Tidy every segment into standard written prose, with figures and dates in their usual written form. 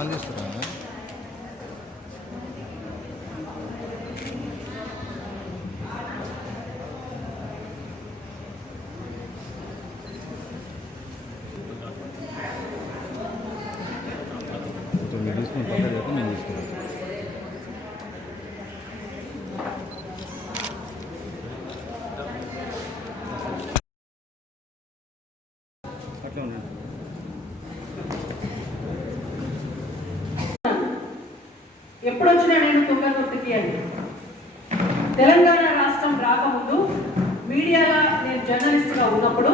స్పందిస్తున్నాను. మీరు తీసుకుని పక్కన చెప్పి నేను తీసుకున్నాను. అట్లా ఉండండి. ఎప్పుడొచ్చినా నేను తుంగతుర్తికి అని తెలంగాణ రాష్ట్రం రాకముందు మీడియాగా నేను జర్నలిస్ట్గా ఉన్నప్పుడు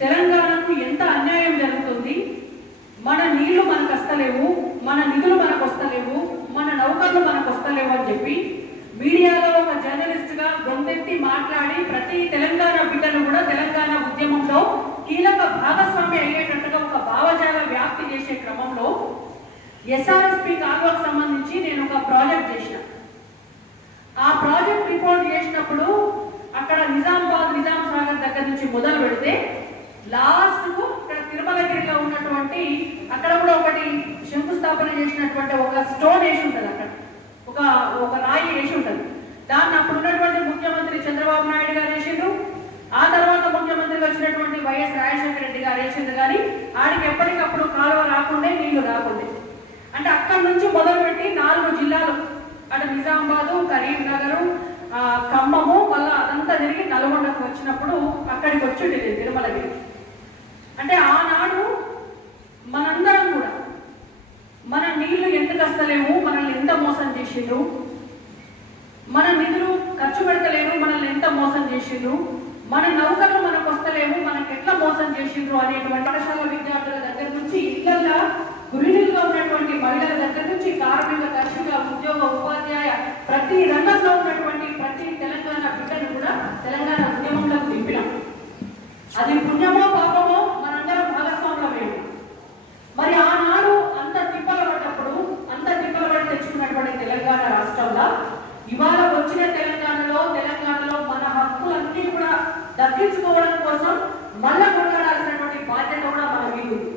తెలంగాణకు ఎంత అన్యాయం జరుగుతుంది, మన నీళ్లు మనకు వస్తలేవు, మన నిధులు మనకు వస్తలేవు, మన నౌకర్లు మనకు వస్తలేవు అని చెప్పి మీడియాలో ఒక జర్నలిస్ట్గా గొంతెత్తి మాట్లాడి ప్రతి తెలంగాణ బిడ్డను కూడా తెలంగాణ ఉద్యమంలో కీలక భాగస్వామి అయ్యేటట్టుగా ఒక భావజాల వ్యాప్తి చేసే క్రమంలో ఎస్ఆర్ఎస్పి కాలువకు సంబంధించి నేను ఒక ప్రాజెక్ట్ చేసిన. ఆ ప్రాజెక్ట్ రిపోర్ట్ చేసినప్పుడు అక్కడ నిజాం సాగర్ దగ్గర నుంచి మొదలు పెడితే లాస్ట్కు ఇక్కడ తిరుమలగిరిలో ఉన్నటువంటి అక్కడ కూడా ఒకటి శంకుస్థాపన చేసినటువంటి ఒక స్టోన్ వేసి ఉంటుంది, అక్కడ ఒక రాయి వేసి ఉంటుంది. దాన్ని అప్పుడు ఉన్నటువంటి ముఖ్యమంత్రి చంద్రబాబు నాయుడు గారు వేసిండ్రు, ఆ తర్వాత ముఖ్యమంత్రిగా వచ్చినటువంటి వైఎస్ రాజశేఖర రెడ్డి గారు వేసిండ్రు. కానీ ఆడికి ఎప్పటికప్పుడు కాలువ రాకుండే, నీళ్లు రాకుండే. అంటే అక్కడి నుంచి మొదలుపెట్టి 4 జిల్లాలు, అటు నిజామాబాదు, కరీంనగర్, ఖమ్మము, మళ్ళా అదంతా తిరిగి నల్గొండకు వచ్చినప్పుడు అక్కడికి వచ్చింది తిరుమలగిరి. అంటే ఆనాడు మనందరం కూడా మన నీళ్లు ఎందుకు వస్తలేము, మనల్ని ఎంత మోసం చేసిండ్రు, మన నిధులు ఖర్చు పెడతలేరు, మనల్ని ఎంత మోసం చేసిండ్రు, మన నౌకర్లు మనకు వస్తలేము, మనకు ఎట్లా మోసం చేసిండ్రు అనేటువంటి పాఠశాల విద్యార్థుల దగ్గర నుంచి ఇళ్లల్లో గృహిణులుగా ఉన్నటువంటి మహిళల దగ్గర నుంచి కార్మిక, కర్షక, ఉద్యోగ, ఉపాధ్యాయ ప్రతి రంగంలో ఉన్నటువంటి ప్రతి తెలంగాణ బిడ్డను కూడా తెలంగాణ ఉద్యమంలోకి దింపినాం. అది పుణ్యమో పాపమో మనందరం భాగస్వామ్యమేమో. మరి ఆనాడు అంత తిప్పల పడ్డప్పుడు, అంత తిప్పల పడి తెచ్చుకున్నటువంటి తెలంగాణ రాష్ట్రంలో ఇవాళ వచ్చిన తెలంగాణలో మన హక్కులన్నీ కూడా దక్కించుకోవడం కోసం మళ్ళా కొట్లాడాల్సినటువంటి బాధ్యత కూడా మన మీద ఉంది.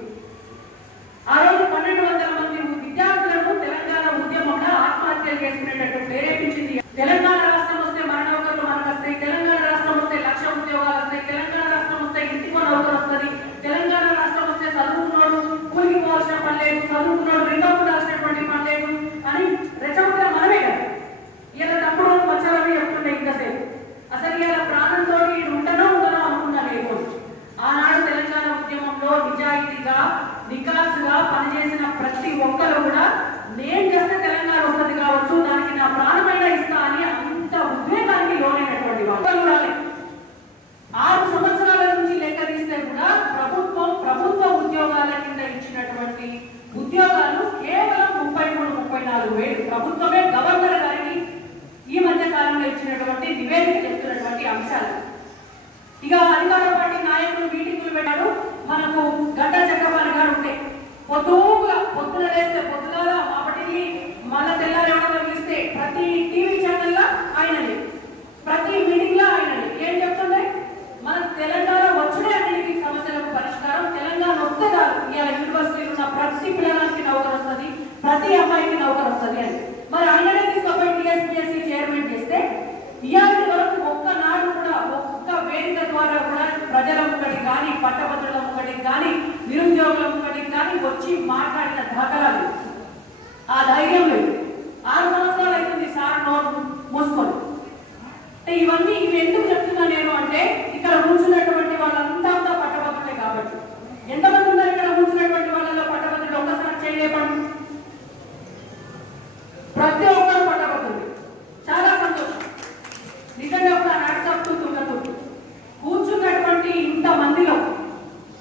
ఆ రోజు 1200 మంది విద్యార్థులను తెలంగాణ ఉద్యమంలో ఆత్మహత్యలు చేసుకునేటట్టు ప్రేరేపించింది. తెలంగాణ రాష్ట్రం వస్తే మన నౌకర్లు మనకు వస్తాయి, తెలంగాణ రాష్ట్రం వస్తే 1,00,000 ఉద్యోగాలు వస్తాయి, తెలంగాణ రాష్ట్రం వస్తే ఇంటికో నౌకరు వస్తుంది, తెలంగాణ రాష్ట్రం వస్తే చదువుకున్నాడు కూలికి పోవాల్సిన పని లేదు, చదువుకున్నాడు రెండో ఉండాల్సినటువంటి పని లేదు అని రెచ్చగొట్టిన మనమే కదా. ఇలా తప్పుడు మచ్చలని చెప్తుండే ఇంతసేపు. అసలు ఇలా ప్రాణంతో ఉండనో అనుకున్నా లేదు. ఆనాడు తెలంగాణ ఉద్యమంలో నిజాయితీగా నికాసుగా పనిచేసిన ప్రతి ఒక్కరు కూడా నేను చేస్తే తెలంగాణ వస్తుంది కావచ్చు, దానికి నా ప్రాణమైన ఇస్తా అని అంత ఉద్వేగానికి లోనైనటువంటి వాళ్ళు 6 సంవత్సరాల నుంచి లెక్క తీస్తే కూడా ప్రభుత్వ ఉద్యోగాల కింద ఇచ్చినటువంటి ఉద్యోగాలు కేవలం 33-34 వేలు. ప్రభుత్వమే గవర్నర్ గారికి ఈ మధ్య కాలంలో ఇచ్చినటువంటి నివేదిక చెప్తున్నటువంటి అంశాలు. ఇక అధికార పార్టీ నాయకులు మీటింగులు పెట్టారు. మనకు గడ్డ చక్రపాణి గారు ఉంటే పొద్దున లేస్తే పొద్దుగాల అప్పటికి మళ్ళా తెల్లారేవడం పిలిస్తే ప్రతి టీవీ ఛానల్లో ఆయనని, ప్రతి మీటింగ్ లో ఆయనని ఏం చెప్తుండే, మన తెలంగాణ వచ్చే అన్నిటికీ సమస్యలకు పరిష్కారం, తెలంగాణ వస్తే కాదు ఇవాళ యూనివర్సిటీలో ఉన్న ప్రతి పిల్లలకి నౌకరు వస్తుంది, ప్రతి అమ్మాయికి నౌకరు వస్తుంది అని. మరి ఆయననే తీసుకుపోయి టీఎస్పీఎస్సీ చైర్మన్ చేస్తే ఇవాళ వరకు ఒక్కనాడు కూడా ఒక్క వేదిక ద్వారా కూడా ప్రజల ముక్కడికి కానీ, పట్టభద్రుల ముక్కడికి కానీ, నిరుద్యోగుల ముక్కడికి కానీ వచ్చి మాట్లాడిన దాఖలాలు, ఆ ధైర్యం లేదు. 6 సంవత్సరాలు అవుతుంది సార్ నోట్ మూసుకొని. అంటే ఇవి ఎందుకు చెప్తున్నా నేను అంటే ఇక్కడ కూర్చున్నటువంటి వాళ్ళంతా పట్టభద్రులే కాబట్టి. ఎంతమంది ఉన్నారు ఇక్కడ కూర్చున్నటువంటి వాళ్ళలో పట్టభద్రులు? ఒక్కసారి చేయలేపండి. ప్రతి ఒక్కరు పట్టభద్రులు. చాలా సంతోషం. నిజంగా కూడా నడుచు కూర్చున్నటువంటి ఇంత మందిలో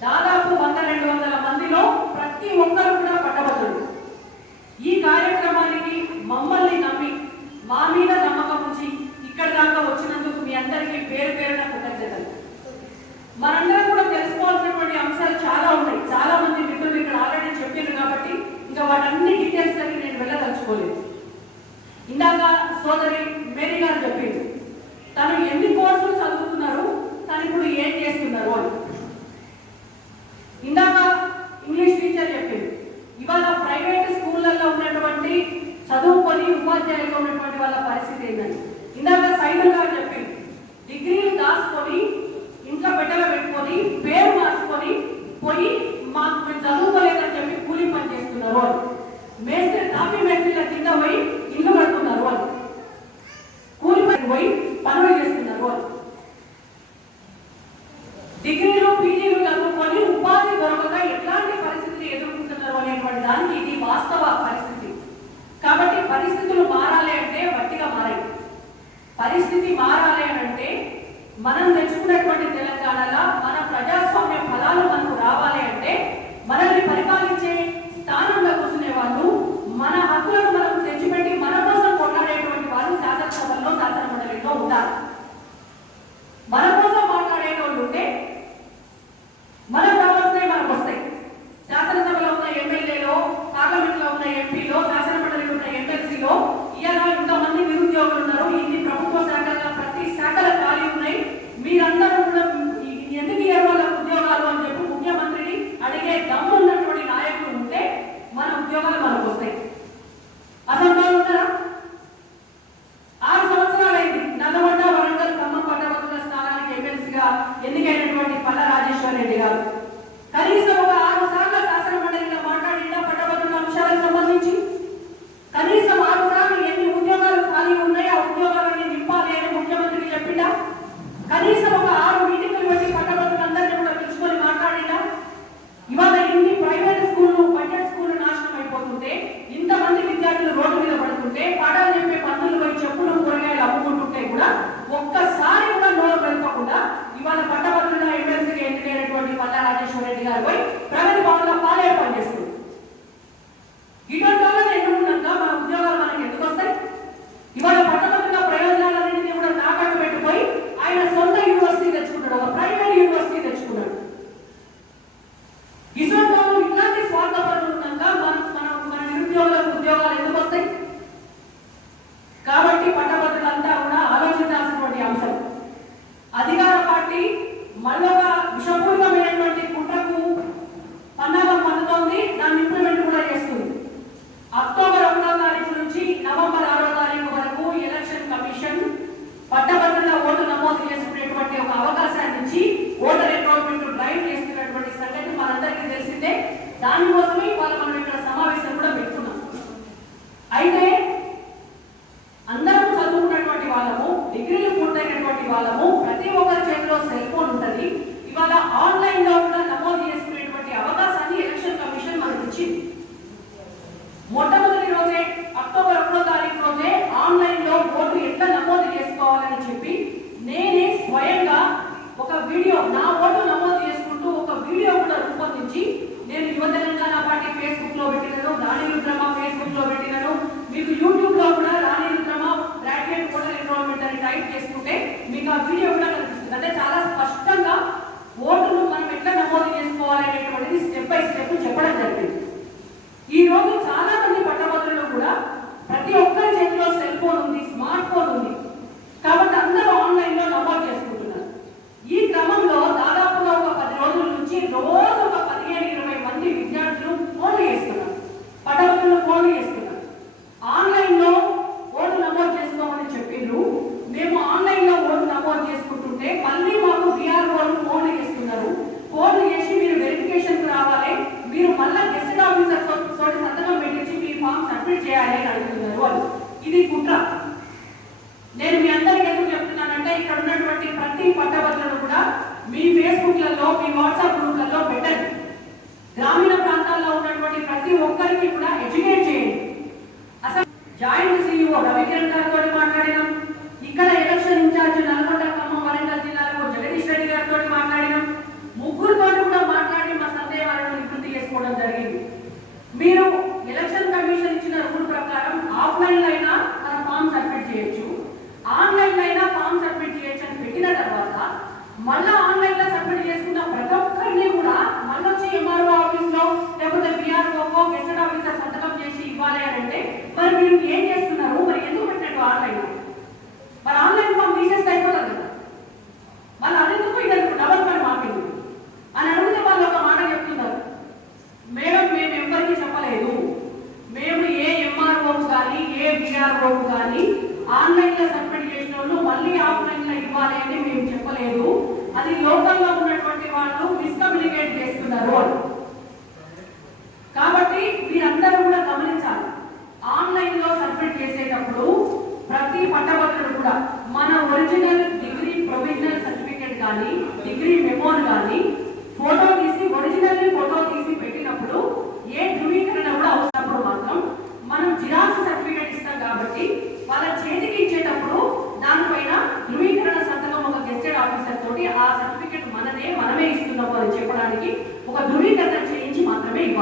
దాదాపు 100-200 మందిలో ప్రతి ఒక్కరు కూడా పట్టభద్రులు. ఈ కార్యక్రమానికి మమ్మల్ని నమ్మి మా మీద నమ్మకం ఉంచి ఇక్కడ దాకా వచ్చినందుకు మీ అందరికీ పేరు పేరున కృతజ్ఞతలు. మనందరం కూడా తెలుసుకోవాల్సినటువంటి అంశాలు చాలా ఉన్నాయి. చాలా మంది మిత్రులు ఇక్కడ ఆల్రెడీ చెప్పారు కాబట్టి ఇంకా వాటన్ని డీటెయిల్స్ దగ్గర నేను వెళ్ళదలుచుకోలేదు. ఇందాక సోదరి మేరీ గారు చెప్పింది తను ఎన్ని కోర్సులు చదువుతున్నారు, తను ఇప్పుడు ఏం చేస్తున్నారు అని. ఇందాక ఇంగ్లీష్ టీచర్ చెప్పింది ప్రైవేట్ స్కూళ్ళల్లో ఉన్నటువంటి చదువుకొని ఉపాధ్యాయులుగా ఉన్నటువంటి వాళ్ళ పరిస్థితి ఏంటంటే, ఇందాక సైదుల్ గారు చెప్పింది, డిగ్రీలు దాచుకొని ఇంట్లో బిడ్డలు పెట్టుకొని పేరు మార్చుకొని పోయి మాకు మేము చదువుకోలేదని చెప్పి కూలి పని చేస్తున్నారు వాళ్ళు. మేస్త్రి కాఫీ మేస్త్రిల కింద పోయి ఇల్లు కడుతున్నారు వాళ్ళు. కూలి పని పోయి పనులు చేస్తున్నారు వాళ్ళు. డిగ్రీలు పీజీలు చదువుకొని ఉపాధి దొరకక ఎట్లాంటి పరిస్థితులు ఎదుర్కొంటున్నారు అనేటువంటి దానికి ఇది వాస్తవ పరిస్థితి. కాబట్టి పరిస్థితులు మారాలి అంటే వట్టిగా మారాయి. పరిస్థితి మారాలి అంటే మనం తెచ్చుకున్నటువంటి తెలంగాణలో మన ప్రజాస్వామ్య ఫలాలు మనకు రావాలి అంటే మనల్ని పరిపాలించే స్థానంలో కూర్చునే వాళ్ళు, మన హక్కులను మనం తెచ్చిపెట్టి మన కోసం కొట్లాడేటువంటి వాళ్ళు శాసనసభల్లో శాసన మండలిలో ఉండాలి. మన కోసం మాట్లాడేటోళ్ళు ఉంటే మనకు రావాల్సినవి మనకు వస్తాయి. శాసనసభలో ఉన్న ఎమ్మెల్యేలో, పార్లమెంట్ లో ఉన్న ఎంపీలో, శాసన మండలిలో ఉన్న ఎమ్మెల్సీలో ఇలా ఇంతమంది నిరుద్యోగులు ఉన్నారు. ఇన్ని ప్రభుత్వ శాఖల ప్రతి శాఖల ఖాళీ ఉన్నాయి. మీరందరూ కూడా ఎందుకు ఇవ్వాలి ఉద్యోగాలు అని చెప్పి ముఖ్యమంత్రిని అడిగే దమ్ము ఉన్నటువంటి నాయకులు ఉంటే మన ఉద్యోగాలు మనకు వస్తాయి. అసంభవం ఉంటారా? 6 సంవత్సరాలైంది నల్లగొండ, వరంగల్, ఖమ్మం పట్టభద్రుల స్థానానికి ఎమ్మెల్సీగా ఎన్నికైనటువంటి పల్ల రాజేశ్వర రెడ్డి గారు కనీసం ఒక 6 సార్లు శాసన మండలిలో మాట్లాడిన పట్టభద్రుల అంశాలకు సంబంధించి కనీసం 6 సార్లు ఎన్ని ఉద్యోగాలు ఖాళీ ఉన్నాయి, ఆ ఉద్యోగాలన్నీ నింపాలి అని ముఖ్యమంత్రికి చెప్పిందా? కనీసం ఒక 6 మీటింగులు పెట్టి పట్టభద్రులందరినీ కూడా పిలుచుకొని మాట్లాడినా? ఇవాళ ఇన్ని ప్రైవేట్ స్కూళ్ళు, బడ్జెట్ స్కూళ్ళు నాశనం అయిపోతుంటే, ఇంతమంది విద్యార్థులు రోడ్డు మీద పడుతుంటే, పాఠాలు చెప్పే పంతులు పోయి చెప్పులు కూరగాయలు అమ్ముకుంటుంటే కూడా ఒక్కసారి కూడా నోరు వెళ్లకుండా ఇవాళ పట్టభద్రుల ఎమ్మెల్సీగా ఎన్నికైనటువంటి పల్ల రాజేశ్వర రెడ్డి గారు పోయి ప్రగతి భవన్లో పాలే పనిచేస్తుంది. ఇటువంటి వాళ్ళని ఎన్నుకున్నాక మన ఉద్యోగాలు మనకి ఎందుకు వస్తాయి? ఇవాళ పట్టభద్రుల ప్రయోజనాలన్నింటినీ కూడా తాకట్టు పెట్టిపోయి ఆయన సొంత యూనివర్సిటీ తెచ్చుకున్నాడు, ఒక ప్రైవేట్ యూనివర్సిటీ తెచ్చుకున్నాడు. ఇలాంటి స్వార్థపరులు ఉన్నాక మన నిరుద్యోగులకు ఉద్యోగాలు ఎందుకు వస్తాయి? కాబట్టి పట్టభద్రులంతా కూడా ఆలోచించాల్సినటువంటి అంశం. అధికార పార్టీ మళ్ళొక విషపూరితమైనటువంటి కుట్రకు పన్నాగం పన్నుతోంది, దాన్ని ఇంప్లిమెంట్ కూడా చేస్తుంది. అక్టోబర్ 1వ తారీఖు నుంచి నవంబర్ 6వ తారీఖు వరకు ఎలక్షన్ కమిషన్ పట్టభద్రుల ఓటు నమోదు చేసుకునేటువంటి ఒక అవకాశాన్ని ఇచ్చి ఓటర్ ఎన్రోల్మెంట్ డ్రైవ్ చేస్తున్నటువంటి సంగతి మనందరికీ తెలిసిందే. దానికోసమే ఇవాళ మనం ఇక్కడ సమావేశం కూడా పెట్టుకున్నాం. అయితే అందరం చదువుకున్నటువంటి వాళ్ళము, డిగ్రీలు పూర్తయినటువంటి వాళ్ళము, ప్రతి ఒక్కరి చేతిలో సెల్ ఫోన్ ఉంటుంది. ఇవాళ ఆన్లైన్ లో కూడా నమోదు చేసుకునేటువంటి అవకాశాన్ని ఎలక్షన్ కమిషన్ మనకు ఇచ్చింది. మొట్టమొదటి రోజే అక్టోబర్ 1వ తారీఖు రోజే ఆన్లైన్ లో ఓటు ఎట్లా నమోదు చేసుకోవాలని చెప్పి నేనే స్వయంగా ఒక వీడియో, నా ఓటు నమోదు చేసుకుంటూ ఒక వీడియో కూడా రూపొందించి నేను యువ తెలంగాణ పార్టీ ఫేస్బుక్ లో పెట్టినాను, రాణి రుద్రమ ఫేస్బుక్ లో పెట్టినాను. మీకు యూట్యూబ్ లో కూడా రాణి రుద్రమ గ్రాడ్యుయేట్ ఓటర్ ఎన్రోల్మెంట్ అని టైప్ చేసుకుంటే మీకు ఆ వీడియో కూడా కనిపిస్తుంది. అంటే చాలా స్పష్టంగా ఓటును మనం ఎట్లా నమోదు చేసుకోవాలనేటువంటిది స్టెప్ బై స్టెప్ చెప్పడం జరిగింది. ఈ రోజు చాలా మంది పట్టభద్రులు కూడా ప్రతి ఒక్కరి చేతిలో సెల్ ఫోన్ ఉంది, స్మార్ట్ ఫోన్ ఉంది. కాబట్టి అందరూ ఆన్లైన్ లో నమోదు చేసుకుంటున్నారు. ఈ క్రమంలో దాదాపుగా ఒక 10 రోజుల నుంచి రోజు ఒక 15-20 మంది విద్యార్థులు ఫోన్లు చేస్తున్నారు, పట్టభద్రులు ఫోన్లు చేస్తున్నారు. ఆన్లైన్ లో ఓటు నమోదు చేసుకోమని చెప్పిండ్రు. మేము ఆన్లైన్ లో ఓటు నమోదు చేసుకుంటుంటే మళ్ళీ మాకు బీఆర్ఓలు ఫోన్లు చేస్తున్నారు. ఫోన్లు చేసి మీరు వెరిఫికేషన్ రావాలి, మీరు మళ్ళా గెస్టెడ్ ఆఫీసర్ తోటి సంతకం పెట్టించి మీ ఫామ్ సబ్మిట్ చేయాలి అని అడుగుతున్నారు వాళ్ళు. ఇది కుట్ర. నేను మీ అందరికీ ఎందుకు చెప్తున్నానంటే ఇక్కడ ఉన్నటువంటి ప్రతి పట్టభద్రులను కూడా మీ ఫేస్బుక్లలో, మీ వాట్సాప్ గ్రూప్లలో పెట్టండి. గ్రామీణ ప్రాంతాల్లో ఉన్నటువంటి ప్రతి ఒక్కరికి కూడా ఎడ్యుకేట్ చేయండి. అసలు జాయింట్ సిఇఓ రవికిరణ్ గారితో మాట్లాడినాం. ఇక్కడ ఎలక్షన్ ఇన్ఛార్జ్ నల్గొండ, ఖమ్మం, వరంగల్ జిల్లాలో జగదీష్ రెడ్డి గారితో మాట్లాడినాం. ముగ్గురితో కూడా మాట్లాడి మా సందేహాలను నివృత్తి చేసుకోవడం జరిగింది. మీరు ఎలక్షన్ కమిషన్ ఇచ్చిన రూల్ ప్రకారం ఆఫ్లైన్ అయినా మన ఫామ్ సబ్మిట్ చేయొచ్చు, ఆన్లైన్ అయినా ఫామ్ సబ్మిట్ చేయొచ్చు అని పెట్టిన తర్వాత మళ్ళా ఆన్లైన్ లో సబ్మిట్ చేసుకున్న ప్రతి ఒక్కరిని కూడా మళ్ళీ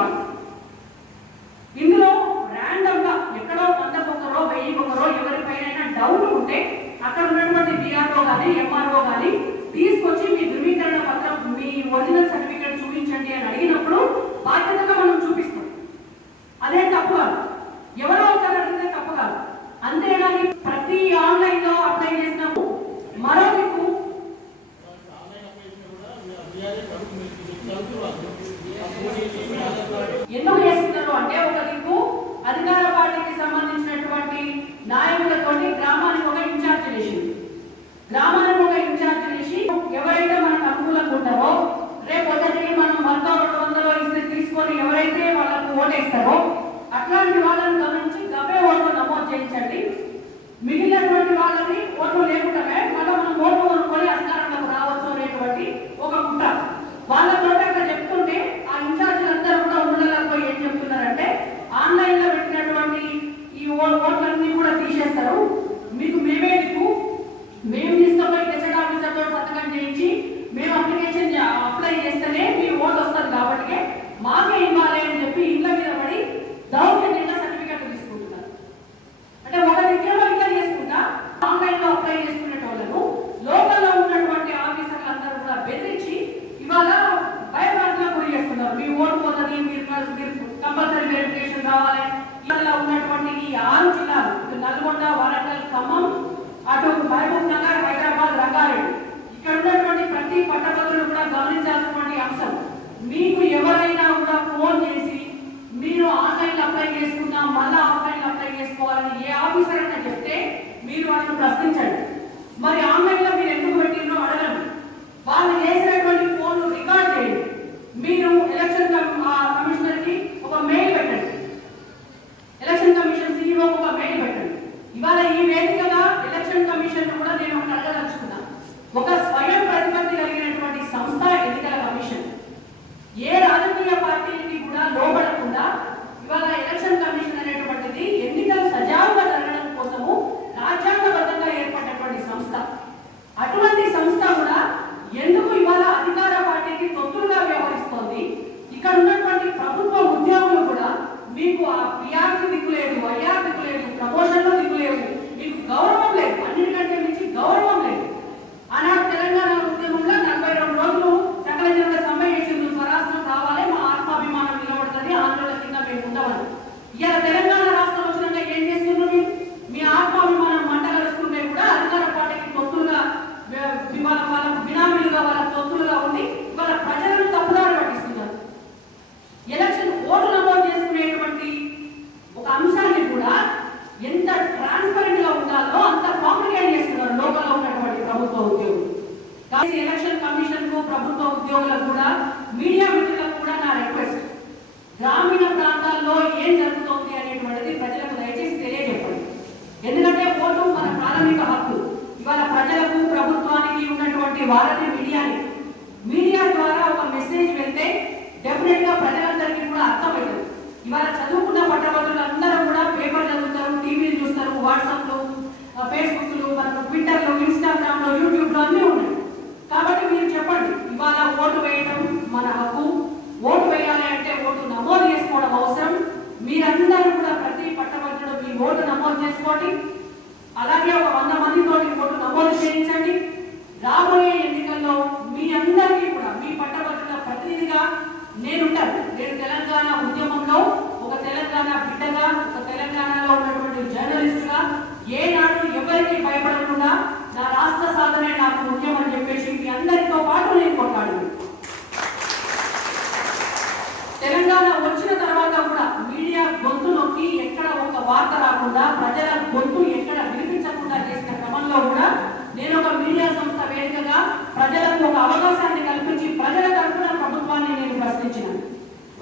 కాదు. ఇందులో ర్యాండమ్ గా ఎక్కడో 100 1000 ఎవరిపైన డౌట్ ఉంటే అక్కడ ఉన్నటువంటి డిఆర్ఓ కానీ ఎంఆర్ఓ కానీ తీసుకొచ్చి మీ ధృవీకరణ పత్రం, మీ ఒరిజినల్ సర్టిఫికేట్ చూపించండి అని అడిగినప్పుడు బాధ్యతగా మనం చూపిస్తాం. అదే తప్పు కాదు, ఎవరో ఒకరు అడిగితే తప్పు కాదు. అంతేగాని ప్రతి ఆన్లైన్ లో అప్లై చేసినప్పుడు మరో దిక్కు ఎందుకు చేస్తున్నారు అంటే, ఒక దిక్కు అధికార పార్టీకి సంబంధించినటువంటి నాయకులతోటి గ్రామానికి ఒక ఇన్ఛార్జ్ చేసింది. గ్రామానికి ఒక ఇన్ఛార్జ్ చేసి ఎవరైతే మనకు అనుకూలంగా ఉంటారో రేపు ఒకటి మనం 100-200 ఇస్తే తీసుకొని ఎవరైతే వాళ్ళకు ఓటేస్తారో అట్లాంటి వాళ్ళని గమనించి గవే ఓట్లు నమోదు చేయించండి. మిగిలినటువంటి వాళ్ళని ఓట్లు లేకుండానే మళ్ళీ మనం ఓట్లు కొనుక్కొని అధికారంలోకి రావచ్చు అనేటువంటి ఒక కుట్ర వాళ్ళతో అక్కడ చెప్తుంటే ఆ ఇన్ఛార్జీలు అందరూ కూడా ఉండలేకపోయి ఏం చెప్తున్నారంటే, ఆన్లైన్ లో పెట్టినటువంటి ఈ ఓట్లన్నీ కూడా తీసేస్తారు, మీకు మేమే దిక్కు, మేము తీసుకుపోయి గెజెట్ ఆఫీసర్ తో సంతకం చేయించి మేము అప్లికేషన్ అప్లై చేస్తేనే మీ ఓటు వస్తుంది కాబట్టి మాకే ఇవ్వాలి అని చెప్పి ఇళ్ళ మీద పడి దౌర్జన్యంగా సర్టిఫికేట్ తీసుకుంటున్నారు. అంటే ఒక విద్యలో ఇట్లా చేసుకుంటా ఆన్లైన్ లో అప్లై చేసుకునే వాళ్ళను లోకల్లో ఉన్నటువంటి ఆఫీసర్లు అందరూ కూడా బెదిరించి ఇవాళ భయభ్రాంతులకు గురి చేస్తున్నారు. మీ ఓటు పోతుంది, మీరు కంపల్సరీ వెరిఫికేషన్ రావాలి. ఇవాళ ఉన్నటువంటి ఈ 6 జిల్లాలు, నల్గొండ, వరంగల్, ఖమ్మం, అటు మహబూబ్ నగర్, హైదరాబాద్, రంగారెడ్డి, ఇక్కడ ఉన్నటువంటి ప్రతి పట్టభద్రులు కూడా గమనించాల్సినటువంటి అంశం, మీకు ఎవరైనా కూడా ఫోన్ చేసి మీరు ఆన్లైన్ అప్లై చేసుకున్నా మళ్ళీ ఆఫ్లైన్ అప్లై చేసుకోవాలని ఏ ఆఫీసర్ అయినా చెప్తే మీరు వాళ్ళని ప్రశ్నించండి. మరి ఆన్లైన్ లో మీరు ఎందుకు పెట్టినో అడగండి. వాళ్ళు చేసినటువంటి ఫోన్లు రికార్డ్ చేయండి. మీరు ఎలక్షన్ కమిషనర్ కి ఒక మెయిల్ పెట్టండి, ఎలక్షన్ కమిషన్ CEO ఒక మెయిల్ పెట్టండి. ఇవాళ ఈ వేదికగా ఎలక్షన్ కమిషన్ కూడా నేను ఒకటి అడగదలుచుకున్నా. ఒక స్వయం ప్రతిపత్తి కలిగినటువంటి సంస్థ ఎన్నికల కమిషన్ ఏ రాజకీయ పార్టీలకి కూడా లోబడకుండా ఇవాళ ఎలక్షన్ కమిషన్ అనేటువంటిది ఎన్నికలు సజావుగా జరగడం కోసము రాజ్యాంగబద్ధంగా ఏర్పడినటువంటి సంస్థ. అటువంటి సంస్థ కూడా ఎందుకు ఇవాళ అధికార పార్టీకి తొత్తులుగా వ్యవహరిస్తోంది? ఇక్కడ ఉన్నటువంటి ప్రభుత్వ ఉద్యోగులు కూడా మీకు ఆ పిఆర్సీ దిక్కు లేదు, ఐఆర్ దిక్కు లేదు, ప్రమోషన్లు దిక్కు లేవు, మీకు గౌరవం లేదు, అన్నిటికంటే మించి గౌరవం లేదు. ఆనాడు తెలంగాణ ఉద్యమంలో 42 రోజులు సకల జనుల సమ్మె చేసింది, స్వరాష్ట్రం కావాలి, మా ఆత్మాభిమానం నిలబడుతుంది, ఆందోళన కింద మేము ఉండమని. ఇలా తెలంగాణ రాష్ట్రం వచ్చినాక ఏం చేస్తున్నారు? మీరు మీ ఆత్మాభిమానం మంటగలుస్తుంటే కూడా అధికార పార్టీకి తొత్తులుగా వాళ్ళకు బినామీలుగా వాళ్ళ తొత్తులుగా ఉండి వాళ్ళ ప్రజలను తప్పుదారి పట్టిస్తున్నారు. ఎలక్షన్ ఓటు నమోదు చేసుకునేటువంటి ఒక అంశాన్ని కూడా ఎంత ట్రాన్స్పరెంట్ గా ఉండాలో అంత కాంప్లికేట్ చేస్తున్నారు లోకల్లో ఉన్నటువంటి ప్రభుత్వ ఉద్యోగులు. కానీ ఎలక్షన్ కమిషన్ కు ప్రభుత్వ ఉద్యోగులకు కూడా మీడియా మిత్రులకు కూడా నా రిక్వెస్ట్, గ్రామీణ ప్రాంతాల్లో ఏం జరుగుతోంది అనేటువంటిది ప్రజలకు దయచేసి తెలియజెప్పండి. ఎందుకంటే ఓటు మన ప్రాథమిక హక్కు. ఇవాళ ప్రజలకు ప్రభుత్వానికి ఉన్నటువంటి వారధి మీడియాని. మీడియా ద్వారా ఒక మెసేజ్ వెళ్తే డెఫినెట్ గా ప్రజలందరికీ కూడా అర్థమవుతుంది. ఇవాళ చదువుకున్న పట్టభద్రులు అందరూ కూడా పేపర్ చదువుతారు, టీవీలు చూస్తారు, వాట్సాప్ లో, ఫేస్బుక్ లో, మనకు ట్విట్టర్ లో, ఇన్స్టాగ్రామ్ లో, యూట్యూబ్ లో అన్నీ ఉన్నాయి. కాబట్టి మీరు చెప్పండి, ఇవాళ ఓటు వేయడం మన హక్కు, ఓటు వేయాలి అంటే ఓటు నమోదు చేసుకోవడం అవసరం. మీరందరూ కూడా ప్రతి పట్టభద్రుడు మీ ఓటు నమోదు చేసుకోండి. అలాగే ఒక 100 మందితోటి ఓటు నమోదు చేయించండి. రాబోయే ఎన్నికల్లో మీ అందరికీ కూడా మీ పట్టభద్రుల ప్రతినిధిగా నేనుంటాను. నేను తెలంగాణ ఉద్యమంలో ఒక తెలంగాణ బిడ్డగా, ఒక తెలంగాణలో ఉన్నటువంటి జర్నలిస్టుగా ఏనాడు ఎవరికి భయపడకుండా నా రాష్ట్ర సాధనే నాకు ముఖ్యం అని చెప్పేసి మీ అందరితో పాటు నేను కొట్టాను. తెలంగాణ వచ్చిన తర్వాత కూడా మీడియా గొంతు నొక్కి ఎక్కడ ఒక వార్త రాకుండా, ప్రజల గొంతు ఎక్కడ వినిపించకుండా చేసిన క్రమంలో కూడా నేను ఒక మీడియా సంస్థ వేదికగా ప్రజలకు ఒక అవకాశాన్ని కల్పించి ప్రజల తరఫున ప్రభుత్వాన్ని నేను ప్రశ్నించినాను.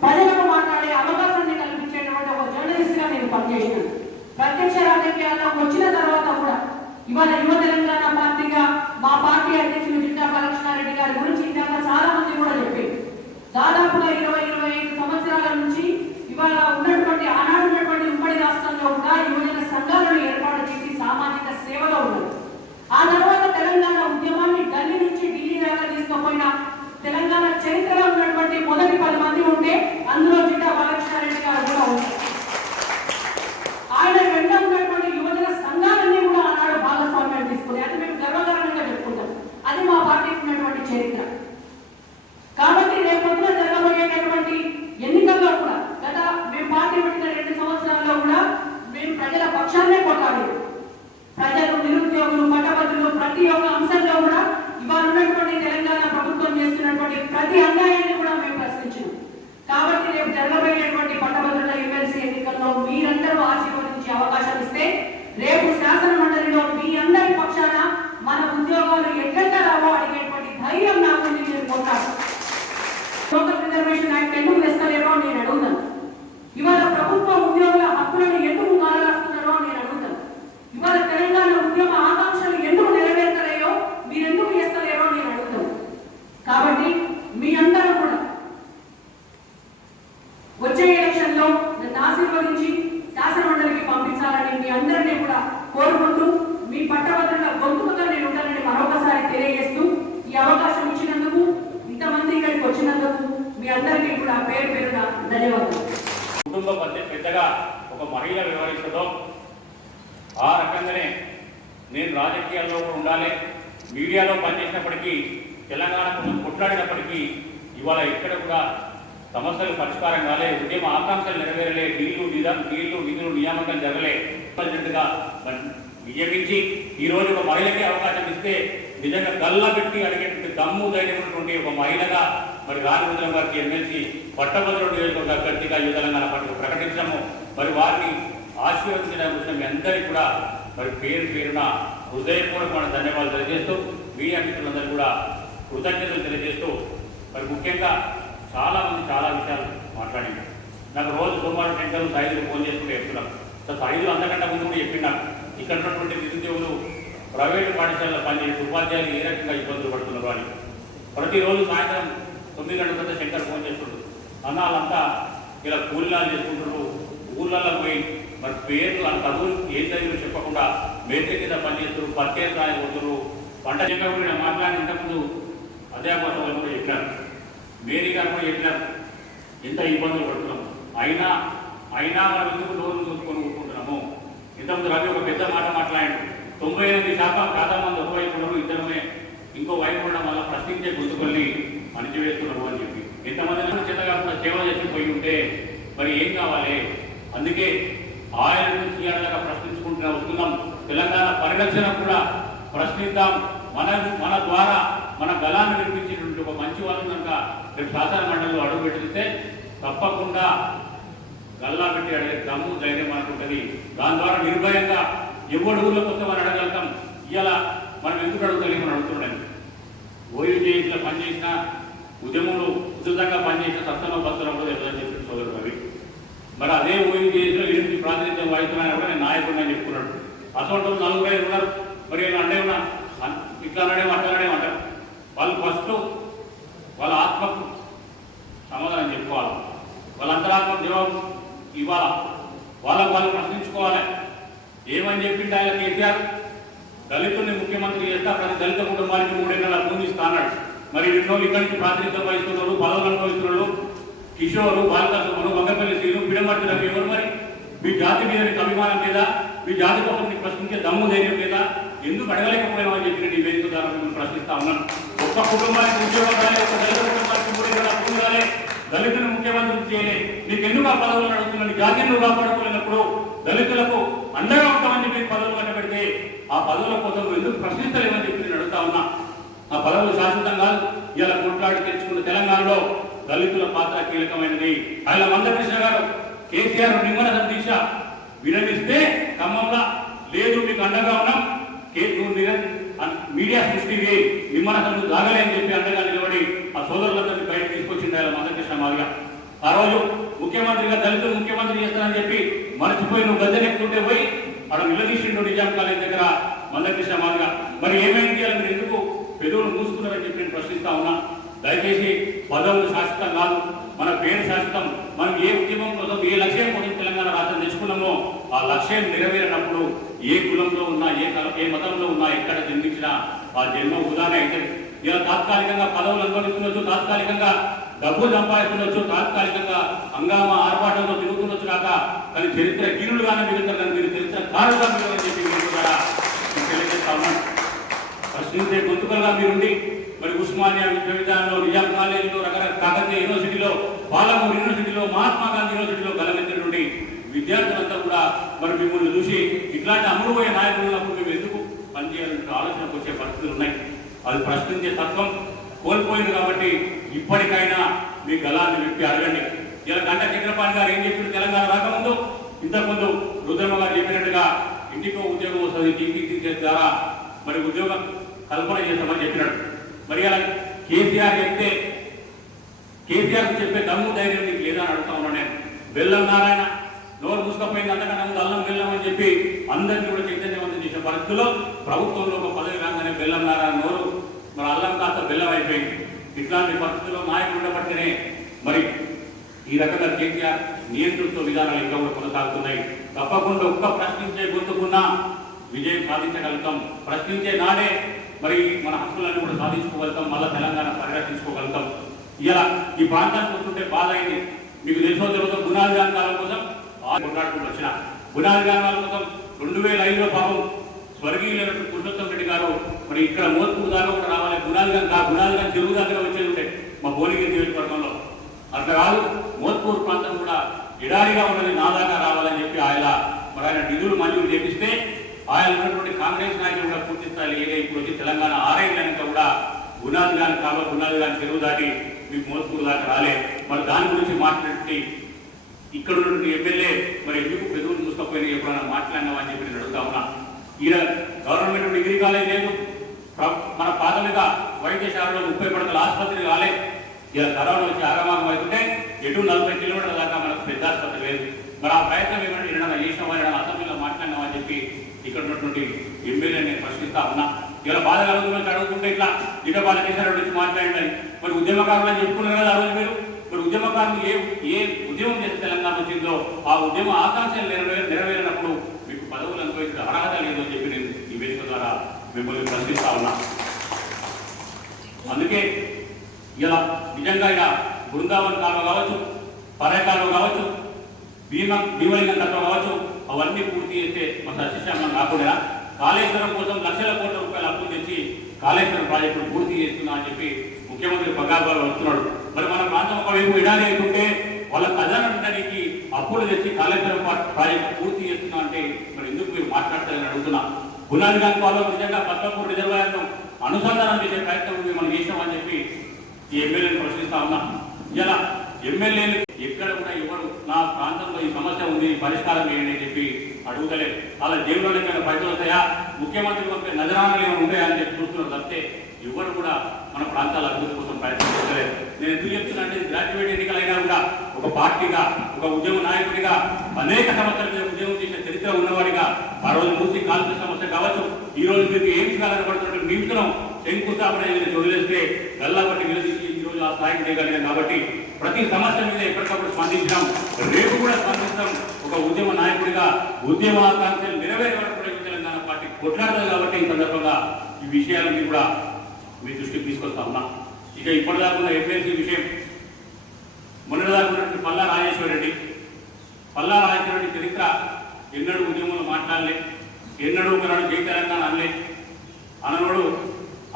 ప్రజలకు మాట్లాడే అవకాశాన్ని కల్పించేటువంటి ఒక జర్నలిస్ట్ గా నేను పనిచేసినాను. ప్రత్యక్ష రాజకీయాల్లో వచ్చిన తర్వాత కూడా ఇవాళ యువ తెలంగాణ పార్టీగా మా పార్టీ అధ్యక్షులు జిడ్డా బాలకృష్ణారెడ్డి గారి గురించి ఇందాక చాలా మంది కూడా చెప్పారు. దాదాపుగా 20-25 సంవత్సరాల నుంచి ఇవాళ ఉన్నటువంటి ఆనాడు ఉన్నటువంటి ఉమ్మడి రాష్ట్రంలో కూడా యువజన సంఘాలను ఏర్పాటు చేసి సామాజిక సేవలో ఉన్నారు. ఆ తర్వాత తెలంగాణ ఉద్యమాన్ని ఢిల్లీ నుంచి ఢిల్లీ దాకా తీసుకుపోయిన తెలంగాణ చరిత్రలో ఉన్నటువంటి మొదటి 10 మంది ఉంటే అందులో జిడ్డా పట్టభద్రులు ప్రతి ఒక్క అంశంలో కూడా ఇవాళ ఉన్నటువంటి తెలంగాణ ప్రభుత్వం చేస్తున్నటువంటి ప్రతి అన్యాయాన్ని కూడా మేము ప్రశ్నించాం. కాబట్టి రేపు జరగబోయేటువంటి పట్టభద్రుల ఎమ్మెల్సీ ఎన్నికల్లో మీరందరూ ఆశీర్వదించే అవకాశం ఇస్తే రేపు శాసన మండలిలో మీ అందరి పక్షాన మన ఉద్యోగాలు ఎట్లా రావో అడిగేటువంటి ధైర్యం నాకు నేను కొట్టాను. లోకల్ రిజర్వేషన్ యాక్ట్ ఎందుకు తెస్తలేరో నేను అడుగుతాను. ఇవాళ ప్రభుత్వ ఉద్యోగుల హక్కులను ఎందుకు మారరాస్తున్నారో నేను అడుగుతాను. ఇవాళ తెలంగాణ ఉద్యమ ఆకాంక్షలు ఎందుకు నెరవేర్తలేయో మీరెందుకు చేస్తలేరో నేను అడుగుతాను. కాబట్టి మీ అందరూ కూడా వచ్చే ఎలక్షన్ లో నన్ను ఆశీర్వదించి శాసనమండలికి పంపించాలని మీ అందరినీ కూడా కోరుకుంటూ మీ పట్టభద్రుల గొంతుగా నేను ఉంటానని మరొకసారి తెలియజేస్తూ ఈ అవకాశం ఇచ్చినందుకు ఇంతమంది ఇక్కడికి వచ్చినందుకు మీ అందరికీ కూడా పేరు పేరున ధన్యవాదాలు. కుటుంబం అంటే పెద్దగా ఒక మహిళ వ్యవహరిస్తుందో ఆ రకంగానే నేను రాజకీయాల్లో కూడా ఉండాలి. మీడియాలో పనిచేసినప్పటికీ తెలంగాణ కోసం కొట్లాడినప్పటికీ ఇవాళ ఇక్కడ కూడా సమస్యలు పరిష్కారం కాలే, ఉద్యమ ఆకాంక్షలు నెరవేరలే, నీళ్లు నిధులు నియామకం జరగలే. ప్రెసిడెంట్గా నియమించి ఈరోజు ఒక మహిళకి అవకాశం ఇస్తే నిజంగా గల్లా పెట్టి అడిగేటువంటి దమ్ము ధైర్యమైనటువంటి ఒక మహిళగా మరి రాజముద్రం గారికి ఎమ్మెల్సీ పట్టభద్రుల నియోజకవర్గ అభ్యర్థిగా ఈ తెలంగాణ పార్టీ ప్రకటించడము, మరి వారిని ఆశీర్వదించడం కోసం మీ అందరికీ కూడా మరి పేరు పేరున హృదయపూర్వకమైన ధన్యవాదాలు తెలియజేస్తూ మీడియా మిత్రులందరూ కూడా కృతజ్ఞతలు తెలియజేస్తూ మరి ముఖ్యంగా చాలామంది చాలా విషయాలు మాట్లాడింది. నాకు రోజు సోమవారం సెంటర్లు సైదులు ఫోన్ చేసుకుంటూ చెప్తున్నాను. సార్ సైదులు అంతకంటే ముందు కూడా చెప్పినాను. ఇక్కడ ఉన్నటువంటి నిరుద్యోగులు ప్రైవేటు పాఠశాలలో పనిచేసే ఉపాధ్యాయులు ఏ రకంగా ఇబ్బందులు పడుతున్నారు అని ప్రతిరోజు సాయంత్రం 9 గంటల తర్వాత సెంటర్ ఫోన్ చేస్తుండ్రు. అన్నాళ్ళంతా ఇలా కూలీనాలు చేసుకుంటున్నారు. ఊళ్ళల్లో పోయి మరి పేర్లు ఆ చదువులు ఏం చదివి చెప్పకుండా మేత కింద పనిచేస్తారు, పత్తేరు రాయబోతున్నారు. పంట చెప్పకుండా మాట్లాడి ఇంతకుముందు అధ్యాపక వాళ్ళు కూడా చెప్పినారు, మేరీ గారు కూడా చెప్పినారు ఎంత ఇబ్బందులు పడుతున్నాము. అయినా మనం ఎందుకు లోన్లు చూసుకొని ఊరుకుంటున్నాము. ఇంతకుముందు రవి ఒక పెద్ద మాట మాట్లాడాడు. 98% చాలా మంది ఒకవైపు ఇద్దరమే ఇంకో వైపు ఉండడం వల్ల ప్రశ్నించే గుర్తుకొని అణిచివేస్తున్నారు అని చెప్పి ఎంతమంది చేతగాకుండా సేవ చేసిపోయి ఉంటే మరి ఏం కావాలి. అందుకే ఆయన నుంచి దాకా ప్రశ్నించుకుంటూ వస్తున్నాం. తెలంగాణ పరిరక్షణ కూడా ప్రశ్నిద్దాం. మన ద్వారా మన గలాన్ని వినిపించేటువంటి ఒక మంచి వాళ్ళు కనుక రేపు శాసన మండలిలో అడుగు పెట్టిస్తే తప్పకుండా గల్లా పెట్టి అడిగే దమ్ము ధైర్యం మనకు ఉంటుంది. దాని ద్వారా నిర్భయంగా ఎవడు ఊళ్ళోకి వస్తే మనం అడగలుగుతాం. ఇవాళ మనం ఎందుకు అడుగుతాం మనం అడుగుతున్నాం. ఓయూజేలో పనిచేసిన ఉద్యమంలో ఉచితంగా పనిచేసిన సత్తనో భక్తులు కూడా ఎవరని చెప్పిన సోదరుడు రవి. మరి అదే ఓయూజేలో 8 ప్రాతినిధ్యం వహిస్తున్నాయని కూడా నేను నాయకుడిని అని చెప్పుకున్నాడు. అసలు 4 ఉన్నారు. మరి నేను అంటే ఉన్నా ఇట్లా అనడేమో అట్లనడేమో అంటారు. వాళ్ళు ఫస్ట్ వాళ్ళ ఆత్మకు సమాధానం చెప్పుకోవాలి. వాళ్ళ అంతరాత్మకు జవాబు ఇవ్వాలా. వాళ్ళు ప్రశ్నించుకోవాలి. ఏమని చెప్పింటే ఆయన కేసీఆర్ దళితుల్ని ముఖ్యమంత్రి చేస్తా, ప్రతి దళిత కుటుంబానికి 3 ఎకరాల భూమి ఇస్తా అన్నాడు. మరి రెండు ఇక్కడి నుంచి ప్రాతినిధ్యం వహిస్తున్నారు, పదవులు అనుభవిస్తున్నారు. కిషోరు, బాలకృష్ణ, వంగపల్లి శ్రీను, పిడమర్తి రవి ఎవరు? మరి మీ జాతి మీద మీకు అభిమానం లేదా? మీ జాతి కోసం మీకు ప్రశ్నించే దమ్ము ధైర్యం లేదా? ఎందుకు అడగలేకపోయామని చెప్పి నేను ఈ వేదిక ద్వారా మిమ్మల్ని ప్రశ్నిస్తా ఉన్నాను. ఒక్క కుటుంబానికి ఉద్యోగం రాలే, ఒక దళిత కుటుంబానికి 3 ఎకరాల భూమి రాలే, దళితులను ముఖ్యమంత్రి చేయలే. నీకు ఎందుకు ఆ పదవులను అడుగుతున్నాను? జాతీయంలో కాపాడుకోలేనప్పుడు దళితులకు అండగా ఉంటామని చెప్పి పదవులు కట్టబెడితే ఆ పదవుల కోసం ఎందుకు ప్రశ్నిస్తలేమని చెప్పి నేను అడుగుతా ఉన్నా. ఆ పదవులు శాశ్వతం కాదు. ఇలా కొట్లాడి తెచ్చుకున్న తెలంగాణలో దళితుల పాత్ర కీలకమైనది. ఆయన మందకృష్ణ గారు కేసీఆర్ నిమ్మల దీక్ష విరమిస్తే ఖమ్మంలో లేదు మీకు అండగా ఉన్నాం, మీడియా సృష్టివి నిమ్మరసంలో దాగలే అని చెప్పి అండగా నిలబడి ఆ సోదరులందరినీ బయటకు తీసుకొచ్చింది ఆయన మందకృష్ణ మాదిగా. ఆ రోజు ముఖ్యమంత్రిగా దళితులు ముఖ్యమంత్రి చేస్తానని చెప్పి మర్చిపోయి నువ్వు గద్దెనెక్కుతుంటే పోయి అక్కడ నిలదీసిండు నిజాం కాలేజ్ దగ్గర మందకృష్ణ మాదిగా. మరి ఏమైంది అని మీరు ఎందుకు పెదవులు మూసుకున్నారని చెప్పి నేను ప్రశ్నిస్తా ఉన్నా. దయచేసి పదవులు శాశ్వతం కాదు, మన పేరు శాశ్వతం. మనం ఏ ఉద్యమం కోసం, ఏ లక్ష్యం కోసం తెలంగాణ రాష్ట్రం తెచ్చుకున్నామో ఆ లక్ష్యం నెరవేరినప్పుడు ఏ కులంలో ఉన్నా, ఏ మతంలో ఉన్నా, ఎక్కడ జన్మించినా ఆ జన్మ ఉదాహరణ అయితే ఇలా తాత్కాలికంగా పదవులు అనుభవిస్తుండొచ్చు, తాత్కాలికంగా డబ్బు సంపాదిస్తుండొచ్చు, తాత్కాలికంగా హంగామా ఆర్భాటంలో తిరుగుతుండొచ్చు కాక కానీ చరిత్ర గీనులుగానే మిగులుతారు. కానీ మీరు చరిత్ర కారుగా మిగలని చెప్పి మీరు కూడా తెలియజేస్తా ఉన్నాను. ప్రశ్నించే గొంతుకలుగా మీరుండి మరి ఉస్మానియా విశ్వవిద్యాలయంలో, నిజాం కాలేజీలో, రకరకాల కాకతీయ యూనివర్సిటీలో, పాలమూరు యూనివర్సిటీలో, మహాత్మా గాంధీ యూనివర్సిటీలో గలమెత్తిన నుండి విద్యార్థులంతా కూడా మరి మిమ్మల్ని చూసి ఇట్లాంటి అమరుపోయే నాయకులు ఉన్నప్పుడు మేము ఎందుకు పనిచేయాలంటే ఆలోచనకు వచ్చే పరిస్థితులు ఉన్నాయి. అది ప్రశ్నించే తత్వం కోల్పోయింది. కాబట్టి ఇప్పటికైనా మీ గలాన్ని విప్పి అడగండి. ఇలా గంట చక్రపాణి గారు ఏం చెప్పారు తెలంగాణ రాకముందు, ఇంతకుముందు రుద్రమ్మ గారు చెప్పినట్టుగా ఇంటికో ఉద్యోగం వస్తుంది, టీసీ ద్వారా మరి ఉద్యోగ కల్పన చేస్తామని చెప్పినాడు. మరి అలా కేసీఆర్ చెప్తే కేసీఆర్ చెప్పే దమ్ము ధైర్యం నీకు లేదని అడుగుతా ఉన్నాను నేను. బెల్లం నారాయణ నోరు మూసుకపోయింది, అంతకన్నా ముందు అల్లం బెల్లం అని చెప్పి అందరినీ కూడా చైతన్యవంతం చేసే పరిస్థితుల్లో ప్రభుత్వంలో ఒక పదవి రాగానే బెల్లం నారాయణ నోరు మరి అల్లం కాస్త బెల్లం అయిపోయింది. ఇట్లాంటి పరిస్థితుల్లో నాయకులు ఉండబట్టినే మరి ఈ రకంగా కేసీఆర్ నియంతృత్వ విధానాలు ఇంకా కూడా కొనసాగుతున్నాయి. తప్పకుండా ఒక్క ప్రశ్నించే గొంతుకున్నా విజయం సాధించగలుగుతాం. ప్రశ్నించే నాడే మరి మన హక్కులను కూడా సాధించుకోగలుగుతాం, మళ్ళా తెలంగాణ పరిరక్షించుకోగలుగుతాం. ఇలా ఈ ప్రాంతానికి వస్తుంటే బాధ అయింది. మీకు తెలుసో తెలుగుతో గునాది గారి కాలం కోసం కొట్లాడుకుంటూ వచ్చిన గునాది గారి కాలం కోసం 2005లో పాపం స్వర్గీయులైన పురుషోత్తం రెడ్డి గారు మరి ఇక్కడ మోత్పూర్ దాకా కూడా రావాలి, గునాది గారి చెరువు దగ్గర వచ్చేది ఉంటే మా భువనగిరి నియోజకవర్గంలో. అట్లా కాదు, మోత్పూర్ ప్రాంతం కూడా ఎడారిగా ఉన్నది, నా దాకా రావాలని చెప్పి మరి ఆయన నిధులు మంజూరు చేపిస్తే ఆయన ఉన్నటువంటి కాంగ్రెస్ నాయకులు కూడా పూర్తి స్థాయిలో ఇప్పుడు వచ్చి తెలంగాణ 6 ఏళ్ళైనా కూడా గునాది గారి చెరువు దాటి మీకు మోత్పూర్ దాకా రాలే. మరి దాని గురించి మాట్లాడి ఇక్కడ ఉన్నటువంటి ఎమ్మెల్యే మరి ఎందుకు పెదవులు చూసుకపోయినా ఎప్పుడైనా మాట్లాడినామని చెప్పి నేను అడుగుతా ఉన్నా. ఈయన గవర్నమెంట్ డిగ్రీ కాలేజ్ లేదు, మన ప్రాథమిక వైద్యశాలలో 30 పడకల ఆసుపత్రి కాలే. ఇలా కరోనా వచ్చి ఆగమాగం అవుతుంటే ఎటు 40 కిలోమీటర్ల దాకా మనకు పెద్ద ఆసుపత్రి లేదు. మరి ఆ ప్రయత్నం ఏమంటే ఏదైనా చేసినామని అసెంబ్లీలో మాట్లాడినామని చెప్పి ఇక్కడ ఉన్నటువంటి ఎమ్మెల్యే నేను ప్రశ్నిస్తా ఉన్నా. ఇలా బాధ కలుగుతున్న అడుగుతుంటే ఇట్లా బాలకేశ్వర వచ్చి మాట్లాడినాయి. మరి ఉద్యమకారులు అని చెప్పుకున్నారు కదా ఆ రోజు మీరు. మరి ఉద్యమకారులు ఏ ఉద్యమం చేసి తెలంగాణ వచ్చిందో ఆ ఉద్యమ ఆకాంక్షలు నెరవేరినప్పుడు మీకు పదవులు అనుభవించిన అర్హత లేదు అని చెప్పి నేను ఈ వేదిక ద్వారా మిమ్మల్ని ప్రశ్నిస్తా ఉన్నా. అందుకే ఇలా నిజంగా ఇలా బృందావన్ కాలువ కావచ్చు, పరే కాలువ కావచ్చు, భీమలింగం తత్వం కావచ్చు, అవన్నీ పూర్తి చేస్తే మా సస్యశ్యామం కాకుండా కాళేశ్వరం కోసం లక్షల కోట్ల రూపాయలు అప్పులు తెచ్చి కాళేశ్వరం ప్రాజెక్టును పూర్తి చేస్తున్నా అని చెప్పి ముఖ్యమంత్రి పగాబాలు వస్తున్నాడు. మరి మన ప్రాంతం ఒకవైపు ఎడారి అవుతుంటే వాళ్ళ ఖజానానికి అప్పులు తెచ్చి కాళేశ్వరం ప్రాజెక్టు పూర్తి చేస్తున్నా అంటే మరి ఎందుకు మీరు మాట్లాడతారని అడుగుతున్నా. గునాది గారి కాలువ నిజంగా పద్మపూర్ రిజర్వాయర్ను అనుసంధానం చేసే ప్రయత్నం మనం చేసామని చెప్పి ఈ ఎమ్మెల్యేని ప్రశ్నిస్తా ఉన్నా. ఇలా ఎమ్మెల్యేలు ఎక్కడ కూడా ఎవరు నా ప్రాంతంలో ఈ సమస్య ఉంది పరిష్కారం చేయండి అని చెప్పి అడుగుతలేదు. అలా జేబులో పైసలు వస్తాయా, ముఖ్యమంత్రి పంపే నజరానాలు ఏమైనా ఉంటాయా అని చెప్పి చూస్తున్నారు తప్పితే ఎవరు కూడా మన ప్రాంతాల అభివృద్ధి కోసం ప్రయత్నం చేస్తలేదు. నేను ఎందుకు చెప్తున్నా అంటే గ్రాడ్యుయేట్ ఎన్నికలైనా కూడా ఒక పార్టీగా ఒక ఉద్యమ నాయకుడిగా అనేక సంవత్సరాల మీద ఉద్యమం చేసే చరిత్ర ఉన్నవాడిగా ఆ రోజు మూసి కాల్చిన సమస్య కావచ్చు, ఈ రోజు మీకు ఏం కాలనపడుతున్నట్టు నిమిషం శంకుస్థాపన వదిలేస్తే గల్లాపట్టి నిలదీసి ఈ రోజు ఆ స్థాయికి దిగలిగాం. కాబట్టి ప్రతి సమస్య మీద ఎప్పటికప్పుడు స్పందించడం, రేపు కూడా స్పందించడం, ఒక ఉద్యమ నాయకుడిగా ఉద్యమ ఆకాంక్షలు నెరవేరే వరకు కూడా తెలంగాణ పార్టీ కొట్లాడదు. కాబట్టి ఈ సందర్భంగా ఈ విషయాలన్నీ కూడా మీ దృష్టికి తీసుకొస్తా ఉన్నా. ఇక ఇప్పటిదాకా ఉన్న ఎమ్మెల్సీ విషయం, మొన్నటిదాకా ఉన్నటువంటి పల్లా రాజేశ్వర రెడ్డి చరిత్ర ఎన్నడూ ఉద్యమంలో మాట్లాడలే, ఎన్నడూ ఒకనాడు జై తెలంగాణ అనలే. అననోడు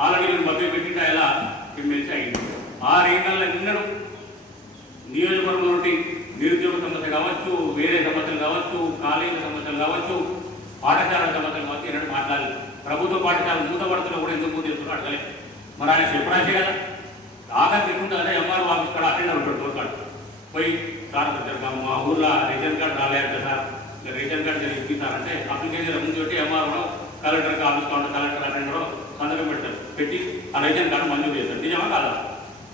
ఆల్రెడీ మభ్య పెట్టింటే ఎలా ఎమ్మెల్సీ అయింది. 6 ఏళ్ళ ఎన్నడూ నియోజకవర్గం నుండి నిరుద్యోగ సమస్య కావచ్చు, వేరే సమస్యలు కావచ్చు, కాలేజీ సమస్యలు కావచ్చు, పాఠశాల సమస్యలు కావచ్చు, ఎన్నడూ మాట్లాడలేదు. ప్రభుత్వ పాఠశాలలు మూతపడుతున్నా కూడా ఎందుకు మూతేస్తున్నా అడగలే. మరి ఆయన చెప్పడాచే కదా ఆఖరి ఎప్పుడు అదే ఎంఆర్ఓ ఆఫీస్ కాడ అటెండర్ ఉంటాడు, తోడుకాడు పోయి సార్ మా ఊర్లో రేషన్ కార్డు రాలేదు సార్, రేషన్ కార్డు ఇప్పిస్తారంటే అప్లికేషన్ ముందు పెట్టి ఎంఆర్ఓ కలెక్టర్ ఆఫీస్ కావాలి, కలెక్టర్ అటెండర్ సంతకం పెడతారు, పెట్టి ఆ రేషన్ కార్డు మంజూరు చేస్తారు. నిజమా కాదా?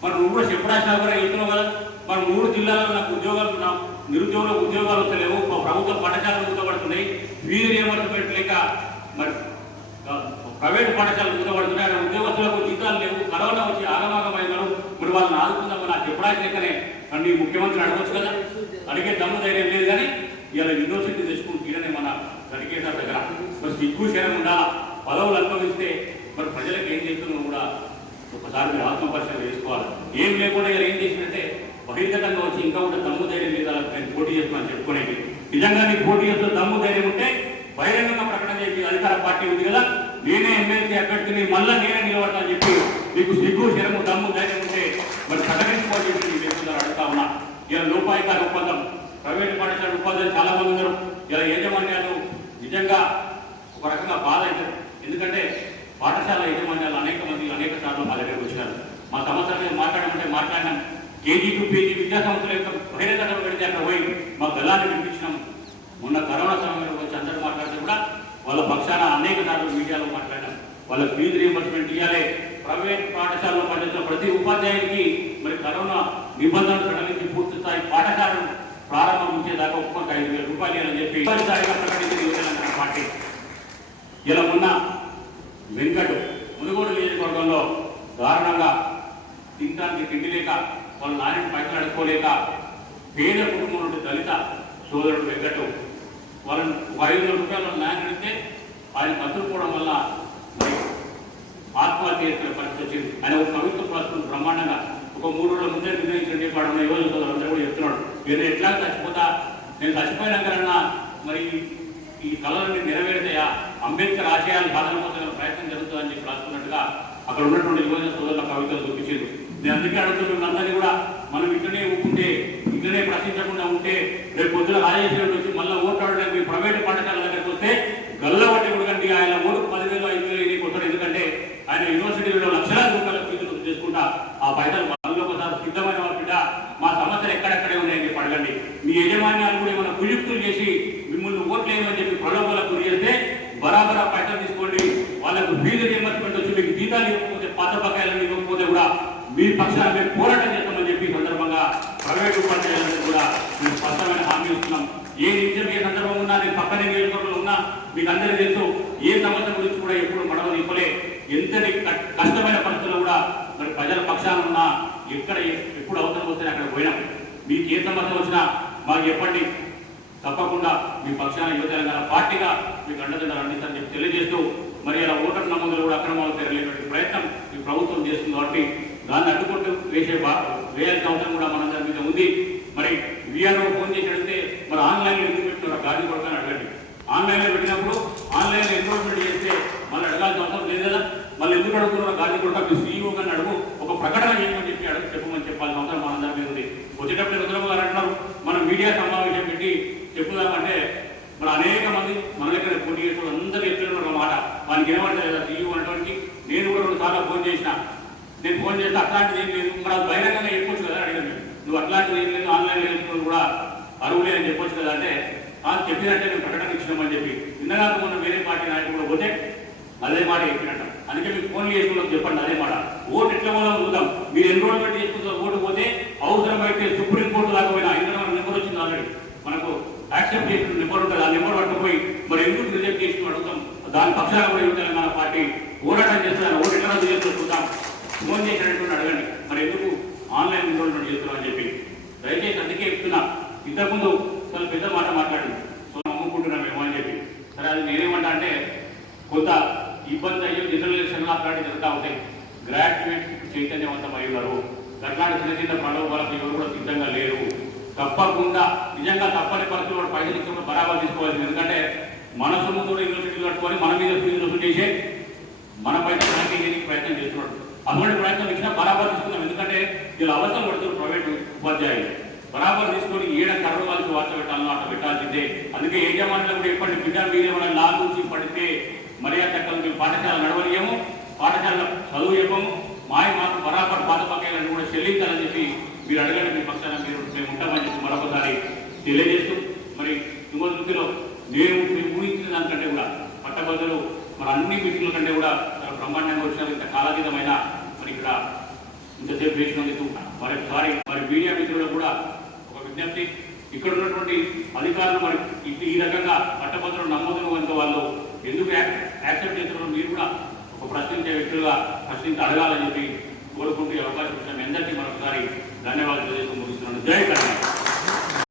మరి నువ్వు కూడా చెప్పడాచినా కూడా వెళ్తున్నావు కదా. మరి 3 జిల్లాల్లో నాకు ఉద్యోగాలు నిరుద్యోగుల ఉద్యోగాలు వస్తలేవు, ప్రభుత్వ పాఠశాలలు మూతపడుతున్నాయి, వీధి నియమాలు పెట్టలేక మరి ప్రైవేట్ పాఠశాలలు మూతపడుతున్నాయి, ఉద్యోగస్తులకు జీతాలు లేవు, కరోనా వచ్చి ఆగమాగమైనారు. మరి వాళ్ళని ఆదుకుందామని నాకు చెప్పడానికనే నీ ముఖ్యమంత్రిని అడగవచ్చు కదా. అడిగే దమ్ము ధైర్యం లేదు. కానీ ఇలా యూనివర్సిటీ తెచ్చుకుని తీరనే మన గడికేటర్ దగ్గర మరి సిగ్గు శరం ఉండాలా. పదవులు అనుభవిస్తే మరి ప్రజలకు ఏం చేస్తున్నావు కూడా ఒకసారి మీరు ఆత్మపరిశీలన చేసుకోవాలి. ఏం లేకుండా ఇలా ఏం చేసినట్టే బహిర్గతంగా వచ్చి ఇంకా కూడా దమ్ము ధైర్యం లేదా నేను పోటీ చేస్తున్నాను చెప్పుకునేది. నిజంగా నీకు పోటీ చేస్తున్న దమ్ము ధైర్యం ఉంటే బహిరంగంగా ప్రకటన చేసి అధికార పార్టీ ఉంది కదా, నేనే ఎమ్మెల్సీ అభ్యర్థిని మళ్ళా నేనే నిలబడతానని చెప్పి నీకు సిగ్గు శరము దమ్ము ధైర్యం ఉంటే మరి ప్రకటించుకోవాలని చెప్పి నీ వ్యక్తులు అడుగుతా ఉన్నా. ఇలా లోపాయికారి ఒప్పందం, ప్రైవేట్ పాఠశాల ఒప్పందాలు చాలా మంది ఉన్నారు. ఇలా యాజమాన్యాలు నిజంగా ఒక రకంగా బాధ అవుతారు. ఎందుకంటే పాఠశాల యజమాన్యాలు అనేక మంది అనేక సార్లు మా దగ్గరకు వచ్చినారు. మా సమస్య మీద మాట్లాడమంటే మాట్లాడినాం. కేజీ టు పీజీ విద్యా సంస్థల యొక్క బహిరంగ పెడితే అక్కడ పోయి మా గల్లాన్ని వినిపించినాం. మొన్న కరోనా సమయంలో వచ్చి అందరూ మాట్లాడితే కూడా వాళ్ళ పక్షాన అనేక సార్లు మీడియాలో మాట్లాడినాం. వాళ్ళ ఫీజు రీయింబర్స్మెంట్ ఇవ్వాలి. ప్రైవేట్ పాఠశాలలో పనిచేస్తున్న ప్రతి ఉపాధ్యాయునికి మరి కరోనా నిబంధనలు సడలించి పూర్తి స్థాయి పాఠశాలను ప్రారంభించేదాకా ఒక్కొక్క 5,000 రూపాయలు అని చెప్పి తొలిసారిగా ప్రకటించింది యువజన పార్టీ. ఇలా ఉన్న వెంకట్ మునుగోడు నియోజకవర్గంలో దారుణంగా తినడానికి తిండి లేక వాళ్ళ నాయన పైసలు అడుక్కోలేక పేద కుటుంబం నుండి దళిత సోదరుడు వెంకట్ వాళ్ళని 5,000 రూపాయలు నాయన అడిగితే ఆయన కసురుకోవడం వల్ల ఆత్మహత్య చేసుకునే పరిస్థితి వచ్చింది. ఆయన ఒక కవిత్వం రాసుకుని బ్రహ్మాండంగా ఒక 3 రోజుల ముందే నిర్ణయించిన చెప్పాడు. యువజన సోదరులు అందరూ కూడా చెప్తున్నాడు, నేను ఎట్లా చచ్చిపోతా, నేను చచ్చిపోయినాకన్నా మరి ఈ కళలన్నీ నెరవేరుతాయా, అంబేద్కర్ ఆశయాలు సాధన కోసం ప్రయత్నం జరుగుతుందని చెప్పి రాసుకున్నట్టుగా అక్కడ ఉన్నటువంటి యువజన సోదరుల కవితలు చూపించారు. నేను అందుకే అడుగుతున్న అందరినీ కూడా మనం ఇట్లనే ఊపుకుంటే, ఇట్లనే ప్రశ్నించకుండా ఉంటే రేపు పొద్దున రాజేశ్వరుడు వచ్చి మళ్ళీ ఓట్లాడడానికి ప్రైవేటు పాఠశాల దగ్గరికి వస్తే గల్లబట్టి కొడకండి. ఆయన ఓటుకు 10,000 5,000 కొట్టాడు. ఎందుకంటే ఆయన యూనివర్సిటీలో లక్షలాది రూపాయల ఫీజులు చేసుకుంటా ఆ పైసలు మళ్ళీ ఒకసారి సిద్ధమైన బిడ్డ మా సమస్యలు ఎక్కడెక్కడే ఉన్నాయని చెప్పి అడగండి. మీ యజమాన్యాలు కూడా ఏమైనా కుయుక్తులు చేసి మిమ్మల్ని ఓట్లేమని చెప్పి ప్రలోభాలకు గురి చేస్తే బరాబరా పైసలు తీసుకోండి. వాళ్ళకు ఫీజు రీయింబర్స్మెంట్ వచ్చి మీకు జీతాలు ఇవ్వకపోతే, పాత బకాయిలను ఇవ్వకపోతే కూడా మీ పక్షాన మేము పోరాటం చేస్తామని చెప్పి సందర్భంగా ప్రైవేటు ఉపాధ్యాయులకు కూడా మేము స్పష్టమైన హామీ ఇస్తున్నాం. ఏ నిత్యం ఏ సందర్భం ఉన్నా, నేను పక్కనే నియోజకవర్గంలో ఉన్నా, మీకు అందరికీ తెలుసు ఏ సమస్య గురించి కూడా ఎప్పుడు మడవ ఇవ్వలే. ఎంతటి కష్టమైన పరిస్థితుల్లో కూడా మరి ప్రజల పక్షాన ఉన్నా, ఎక్కడ ఎప్పుడు అవసరం వస్తే అక్కడ పోయినాం. మీకు ఏ సమస్య వచ్చినా మాకు చెప్పండి, తప్పకుండా మీ పక్షాన యువ తెలంగాణ పార్టీగా మీకు అండదండలు అందిస్తారని చెప్పి తెలియజేస్తూ, మరి అలా ఓటర్ నమోదులు కూడా అక్రమాలు తెరలేటువంటి ప్రయత్నం ఈ ప్రభుత్వం చేస్తుంది. కాబట్టి దాన్ని అడ్డుకుంటూ వేయాల్సిన అవసరం కూడా మనందరి మీద ఉంది. మరి వీఆర్ఓ ఫోన్ చేసి అడిగితే మరి ఆన్లైన్లో ఎందుకు పెట్టినారు గాంధీ కొడుకుని అడగండి. ఆన్లైన్లో పెట్టినప్పుడు ఆన్లైన్లో ఎన్రోల్మెంట్ చేస్తే మళ్ళీ అడగాల్సిన అవసరం లేదు కదా. మళ్ళీ ఎందుకు అడుగుతున్నారు గాంధీ కొడుకు సీఈఓ గారిని అడుగు, ఒక ప్రకటన చేయమని చెప్పి చెప్పమని చెప్పాల్సిన అవసరం మనందరి మీద ఉంది. వచ్చేటప్పుడు రుద్రమ్మ గారు అంటున్నారు మనం మీడియా సమావేశం పెట్టి చెప్పుదామంటే మరి అనేక మంది మన దగ్గర పోటీ చేసిన అందరూ చెప్తున్నారు మాట. వానికి ఏమంటారు కదా సీఈఓ అనడానికి. నేను కూడా 2 సార్లు ఫోన్ చేసిన. నేను ఫోన్ చేస్తే అట్లాంటిది ఏం లేదు, మరి అది బహిరంగంగా చెప్పొచ్చు కదా అడిగాను. నువ్వు అట్లాంటిది ఏం లేదు, ఆన్లైన్లో చేసుకుని కూడా అరువులే అని చెప్పొచ్చు కదా అంటే చెప్పినట్టే మేము ప్రకటన ఇచ్చినామని చెప్పి నిన్నగా మొన్న వేరే పార్టీ నాయకులు కూడా పోతే అదే మాట చెప్పినట్ట. అందుకే మీకు ఫోన్లు చేసుకున్నాం చెప్పండి అదే మాట. ఓటు ఎట్లా మనం చూద్దాం. మీరు ఎన్రోల్మెంట్ చేసుకుంటారు, ఓటు పోతే అవసరమైతే సుప్రీంకోర్టు దాకా పోయినా ఎందుకంటే నెంబర్ వచ్చింది ఆల్రెడీ, మనకు యాక్సెప్ట్ చేసిన నెంబర్ ఉంటుంది. ఆ నెంబర్ పట్టుకుపోయి మరి ఎందుకు రిజెక్ట్ చేసి అడుగుతాం. దాని పక్షాన కూడా తెలంగాణ పార్టీ పోరాటం చేస్తున్నారు. ఓటు ఎట్లా రద్దు చేస్తూ చూద్దాం. ఫోన్ చేసినట్టు అడగండి మరి ఎందుకు ఆన్లైన్ ఎన్రోల్మెంట్ చేస్తున్నాం అని చెప్పి. దయచేసి అందుకే చెప్తున్నా, ఇంతకుముందు చాలా పెద్ద మాట మాట్లాడింది, సో అమ్ముకుంటున్నామేమో అని చెప్పి. సరే అది నేనేమంటా అంటే కొంత ఇబ్బంది అయ్యో జనరల్ ఎలక్షన్లు అట్లాంటివి జరుగుతూ ఉంటాయి. గ్రాడ్యుయేట్స్ చైతన్యవంతం అయి ఉన్నారు. అట్లాంటి చిన్న చిన్న ప్రలోభాలకు ఎవరు కూడా సిద్ధంగా లేరు. తప్పకుండా నిజంగా తప్పని పరిస్థితుల్లో పైసలు ఇచ్చి బరాబర్ తీసుకోవాల్సింది. ఎందుకంటే మన సొమ్ముతో యూనివర్సిటీలు కట్టుకొని మన మీద ఫీజులు వసూలు చేసే మన పైసలు చేయడానికి ప్రయత్నం చేస్తున్నాడు. అటువంటి ప్రయత్నం ఇచ్చినా బరాబర్ తీసుకున్నాం. ఎందుకంటే వీళ్ళు అవసరం పడుతున్నారు ప్రైవేట్ ఉపాధ్యాయులు. బరాబర్ తీసుకొని ఏడ కర్రవాల్సి వార్త పెట్టాలనో అట్లా పెట్టాల్సిందే. అందుకే యజమానులు కూడా ఎప్పటి బిడ్డ మీద మన లా నుంచి పడితే మర్యాద చట్టం మేము పాఠశాల నడవలేము, పాఠశాల చదువు చెప్పము, మాకు బరాబర్ పాత పక్కలను కూడా చెల్లించాలని చెప్పి మీరు అడగండి. మీ పక్షాన మేము ఉంటామని చెప్పి మరొకసారి తెలియజేస్తూ, మరి ఇంకో దృష్టిలో నేను మీరు ఊహించిన దానికంటే కూడా పట్టభద్రులు మరి అన్ని మీటింగ్ల కంటే కూడా చాలా బ్రహ్మాండంగా వచ్చిన ఇంత కాలాతీతమైన మరి ఇక్కడ ఇంతసేపు వేసినందుకు మరొకసారి మరి మీడియా మిత్రులకు కూడా ఒక విజ్ఞప్తి, ఇక్కడ ఉన్నటువంటి అధికారులు మరి ఈ రకంగా పట్టభద్రులు నమోదు కనుక వాళ్ళు ఎందుకు యాక్సెప్ట్ చేస్తున్నారో మీరు కూడా ఒక ప్రశ్నించే వ్యక్తులుగా ప్రశ్నించి అడగాలని చెప్పి కోరుకుంటూ అవకాశం ఇచ్చిన మీ అందరికీ మరొకసారి ధన్యవాదాలు తెలియజేస్తూ ముగిస్తున్నాను. జై